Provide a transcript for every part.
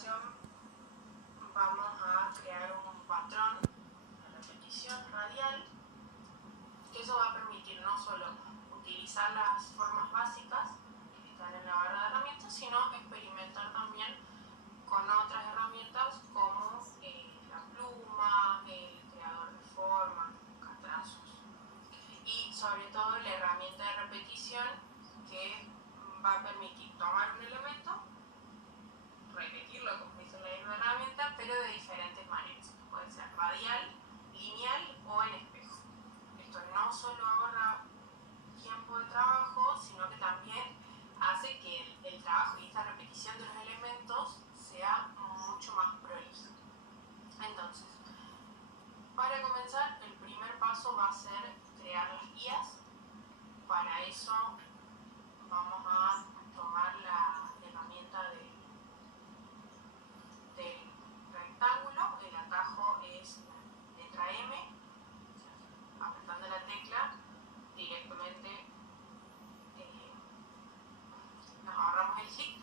continuación vamos a crear un patrón de repetición radial, que eso va a permitir no solo utilizar las formas básicas que están en la barra de herramientas, sino experimentar también con otras herramientas como la pluma, el creador de formas, catrazos y sobre todo la herramienta de repetición, que va a permitir tomar un elemento, repetirlo como dice la misma herramienta, pero de diferentes maneras. Puede ser radial, lineal o en espejo. Esto no solo ahorra tiempo de trabajo, sino que también hace que el trabajo y esta repetición de los elementos sea mucho más prolijo. Entonces, para comenzar, el primer paso va a ser crear las guías. Para eso vamos a tomar la herramienta del rectángulo. El atajo es la letra M. Apretando la tecla directamente nos ahorramos el clic,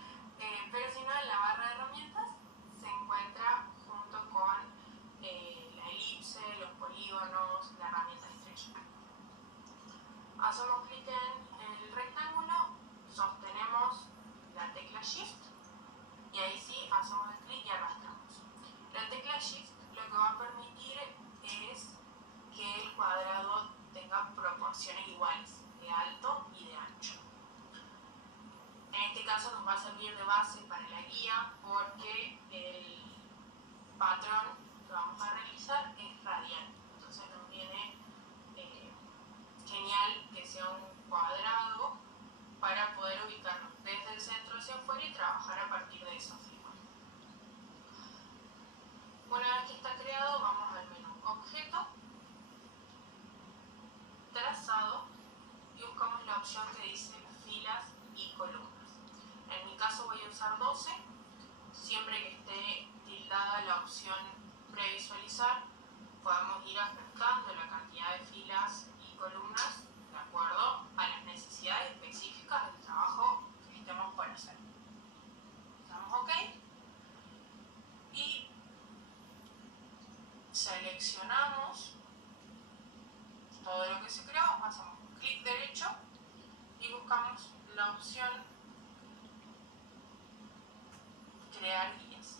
pero si no, en la barra de herramientas se encuentra junto con la elipse, los polígonos, la herramienta estrella. Hacemos clic en el rectángulo, sostenemos la tecla Shift y ahí sí hacemos el clic y arrastramos. La tecla Shift lo que va a permitir es que el cuadrado tenga proporciones iguales de alto y de ancho. En este caso nos va a servir de base para la guía porque el patrón que vamos a realizar es radial. Entonces nos viene genial que sea un cuadrado para poder ubicarnos desde el centro hacia afuera y trabajar a partir de esa figura. Una vez que está creado, vamos al menú Objeto, Trazado y buscamos la opción que dice Filas y Columnas. En mi caso voy a usar 12, siempre que esté tildada la opción Previsualizar, podemos ir ajustando la cantidad de filas y columnas de acuerdo a las necesidades específicas del trabajo que estemos por hacer. Damos OK y seleccionamos todo lo que se creó, hacemos un clic derecho y buscamos la opción Crear guías.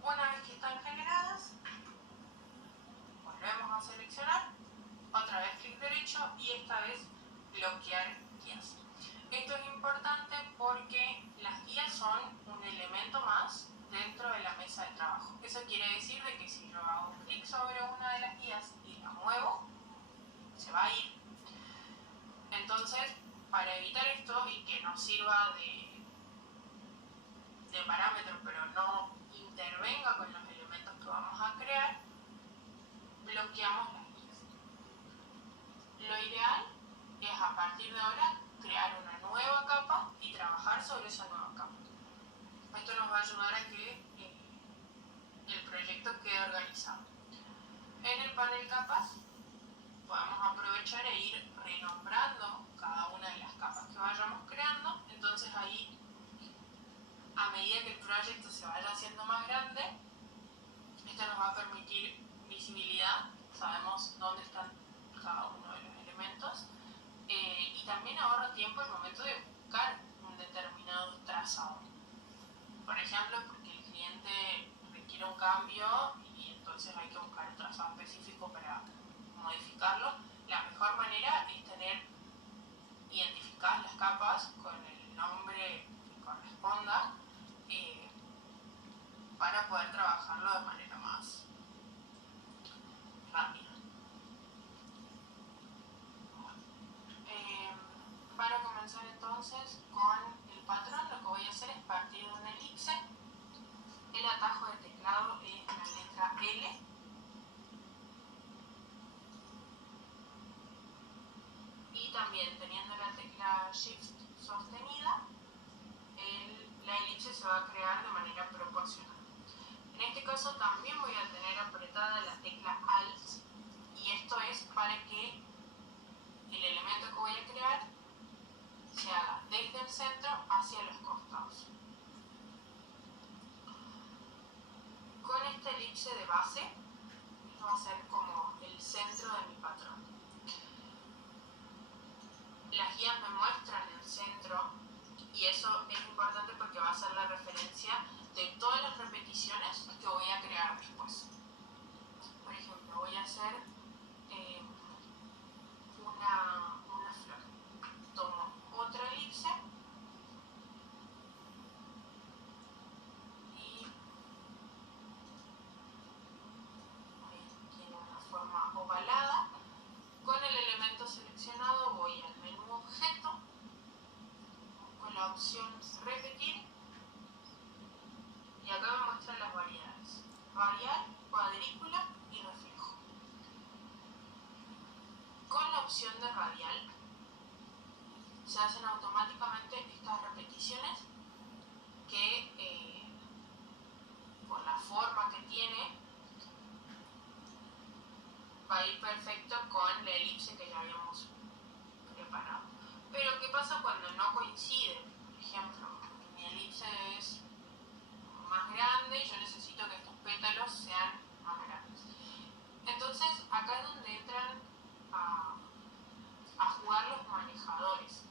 Una vez que están generadas, volvemos a seleccionar, otra vez clic derecho y esta vez bloquear guías. Esto es importante porque las guías son un elemento más dentro de la mesa de trabajo. Eso quiere decir de que si yo hago un clic sobre una de las guías y la muevo, se va a ir. Entonces, para evitar esto y que nos sirva de parámetro, pero no intervenga con los elementos que vamos a crear, bloqueamos las guías. Lo ideal es a partir de ahora crear una nueva capa y trabajar sobre esa nueva capa. Esto nos va a ayudar a que el proyecto quede organizado. En el panel capas podemos aprovechar e ir renombrando cada una de las capas que vayamos creando. Entonces ahí, a medida que el proyecto se vaya haciendo más grande, esto nos va a permitir visibilidad, sabemos dónde están cada uno de los elementos, y también ahorra tiempo al momento de buscar un determinado trazado. Por ejemplo, porque el cliente requiere un cambio y entonces hay que buscar el trazado específico para modificarlo. La mejor manera es tener identificadas las capas con el nombre que corresponda, para poder trabajarlo de manera más rápida. Para comenzar entonces con el patrón, lo que voy a hacer es partir de una elipse. El atajo de teclado es la letra L. Y también teniendo la tecla Shift sostenida, la elipse se va a crear de manera proporcional. En este caso también voy a tener apretada la tecla Alt, y esto es para que el elemento que voy a crear se haga desde el centro hacia los costados. base. Esto va a ser como el centro de mi patrón. Las guías me muestran el centro y eso es importante porque va a ser la referencia de todas las repeticiones que voy a crear después. Por ejemplo, voy a hacer una flor. Tomo otra elipse y tiene una forma ovalada. Con el elemento seleccionado voy al menú objeto, con la opción repetir y acá me muestran las variedades: radial, cuadrícula y reflejo. Con la opción de radial se hacen automáticamente estas repeticiones que por la forma que tiene va a ir perfecto con la elipse que ya habíamos preparado. Pero ¿qué pasa cuando no coincide? Por ejemplo, mi elipse es más grande y yo necesito que estos pétalos sean más grandes. Entonces acá es donde entran a jugar los manejadores.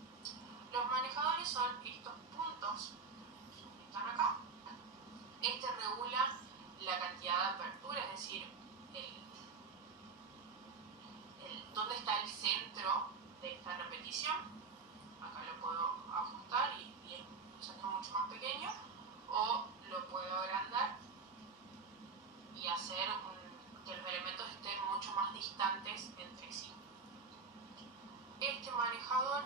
Los manejadores son estos puntos que están acá. Este regula la cantidad de apertura, es decir, dónde está el centro de esta repetición. Acá lo puedo ajustar y hacerlo mucho más pequeño, o lo puedo agrandar y hacer que los elementos estén mucho más distantes entre sí. Este manejador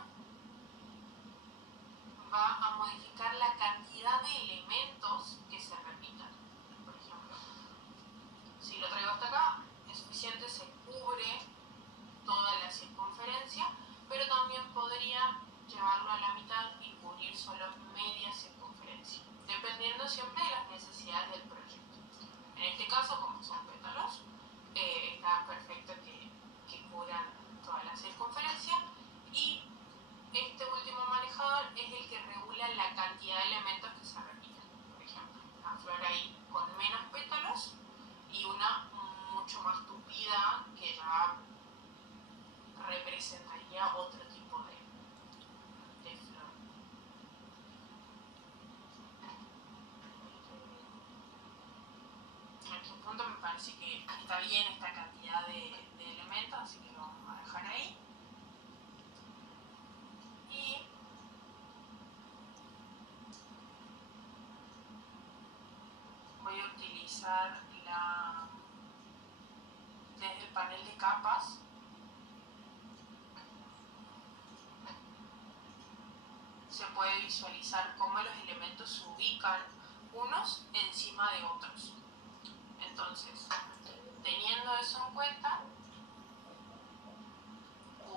va a modificar la cantidad de elementos que se repitan. Por ejemplo, si lo traigo hasta acá, es suficiente, se cubre toda la circunferencia, pero también podría llevarlo a la mitad y cubrir solo media circunferencia, dependiendo siempre de las necesidades del proyecto. En este caso, como son pétalos, está perfecto que cubran toda la circunferencia. Y este último manejador es el que regula la cantidad de elementos que se repiten. Por ejemplo, una flor ahí con menos pétalos y una mucho más tupida que ya representaría otro tipo de flor. En este punto me parece que está bien esta cantidad de elementos, así que lo vamos a dejar ahí. Y voy a utilizar desde el panel de capas, se puede visualizar cómo los elementos se ubican unos encima de otros. Entonces, teniendo eso en cuenta,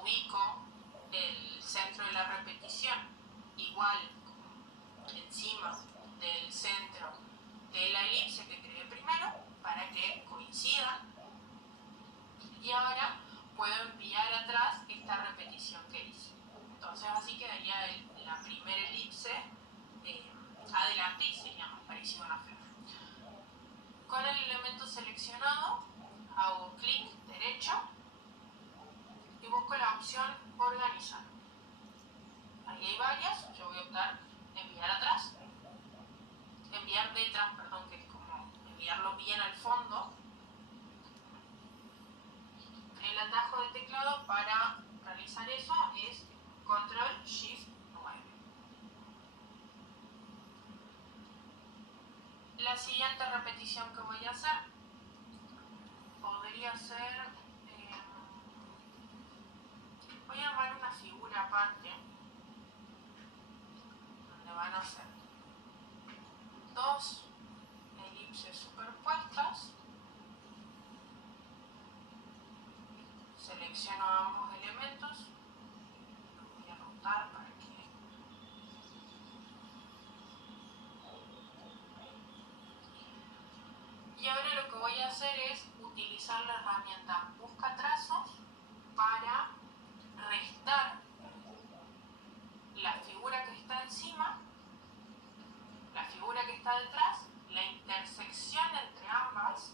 ubico el centro de la repetición igual encima del centro de la elipse que creé primero para que coincidan, y ahora puedo enviar atrás esta repetición que hice. Entonces así quedaría la primera elipse adelante y sería más parecido a una flor. Con el elemento seleccionado hago clic derecho y busco la opción organizar. Ahí hay varias, yo voy a optar enviar atrás, enviar detrás, perdón, que es como enviarlo bien al fondo. El atajo de teclado para realizar eso es Control Shift 9. La siguiente repetición que voy a hacer podría ser, voy a armar una figura aparte donde van a ser dos elipses superpuestas. Selecciono ambos elementos, lo voy a rotar para que y ahora lo que voy a hacer es utilizar la herramienta busca trazos para restar la figura que está encima, la figura que está detrás, la intersección entre ambas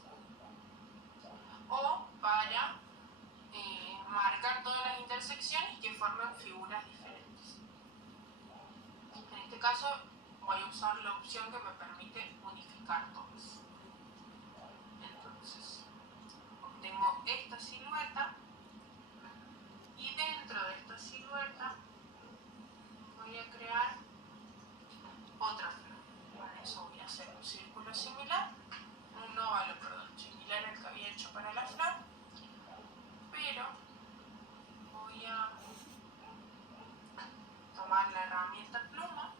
caso voy a usar la opción que me permite unificar todos. Entonces, obtengo esta silueta y dentro de esta silueta voy a crear otra flor. Para eso voy a hacer un círculo similar, un óvalo, perdón, similar al que había hecho para la flor, pero voy a tomar la herramienta pluma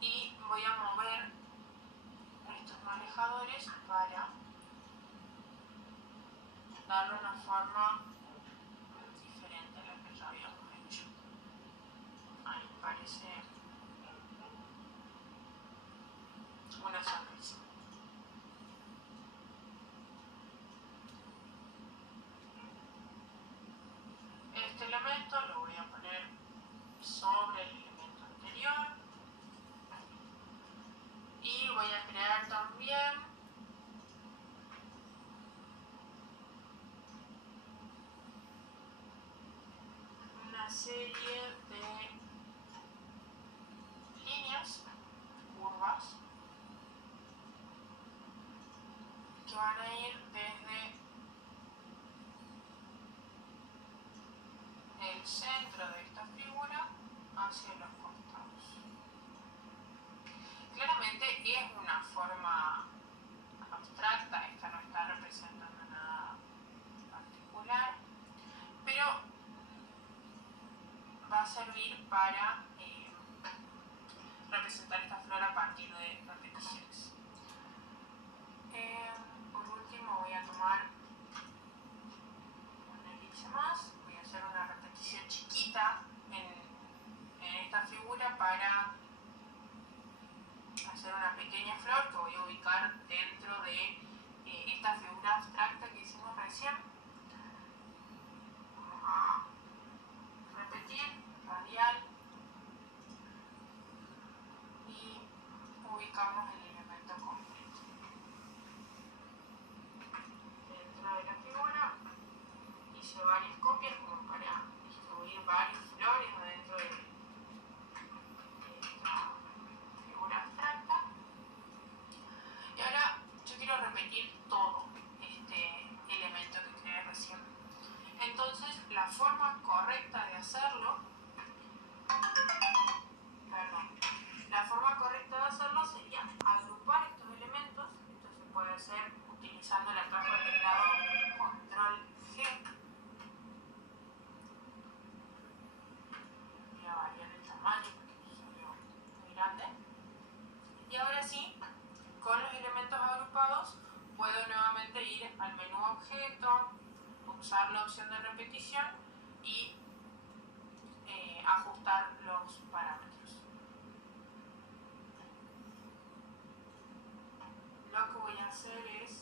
y voy a mover estos manejadores para darle una forma diferente a la que ya habíamos hecho. Ahí parece una sonrisa. Este elemento lo voy a poner sobre el elemento anterior y voy a crear también una serie de líneas, curvas, que van a ir desde el centro de esta figura hacia los costados. Claramente es una forma abstracta, esta no está representando nada particular, pero va a servir para representar esta flor a partir de repeticiones. Por último voy a tomar una elipse más, voy a hacer una repetición chiquita en esta figura para hacer una pequeña flor que voy a ubicar dentro de esta figura abstracta que hicimos recién. Vamos a repetir, radial, y ubicamos el elemento completo dentro de la figura. Hice varias copias como para distribuir varias flores adentro de esta figura abstracta. Y ahora yo quiero repetir todo este elemento que creé recién. Entonces la forma correcta de hacerlo, sería agrupar estos elementos. Esto se puede hacer utilizando la caja de teclado Control G. Voy a variar el tamaño porque salió muy grande. Y ahora sí, con los elementos agrupados puedo nuevamente ir al menú objeto, usar la opción de repetición y ajustar los parámetros. Lo que voy a hacer es